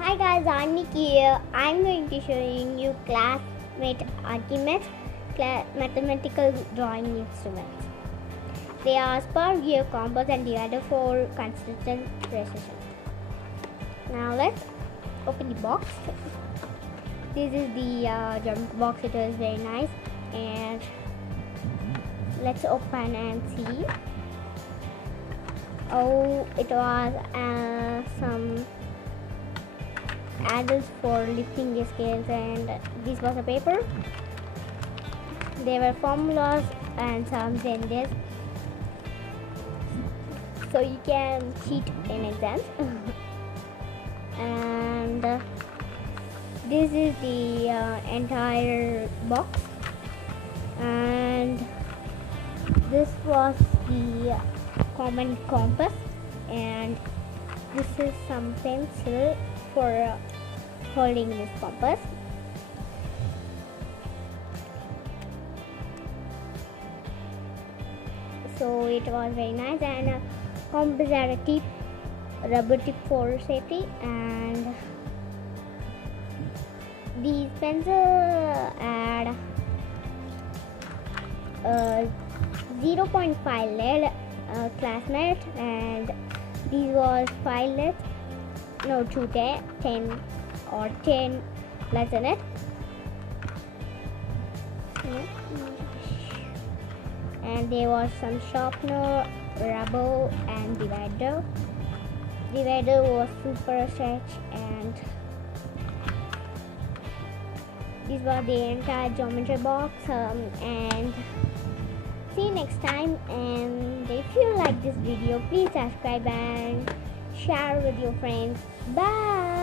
Hi guys, I'm Nikki here. I'm going to showing you classmate Archimedes mathematical drawing instruments. They are spur, gear, compass and divider for consistent precision. Now let's open the box. This is the geometry box. It was very nice, and let's open and see. Oh, it was some handles for lifting the scales, and this was a paper. There were formulas and sums in this, so you can cheat in exams. And this is the entire box, and this was the common compass, and this is some pencil for holding this compass. So it was very nice, and compass had a tip, rubber tip for safety, and these pencils had 0.5 lead classmate, and these was 5 lead, no 10 or 10 less than it. And there was some sharpener, rubber and divider. Divider was super stretch, and this was the entire geometry box. And see you next time. And if you like this video, please subscribe and share with your friends. Bye.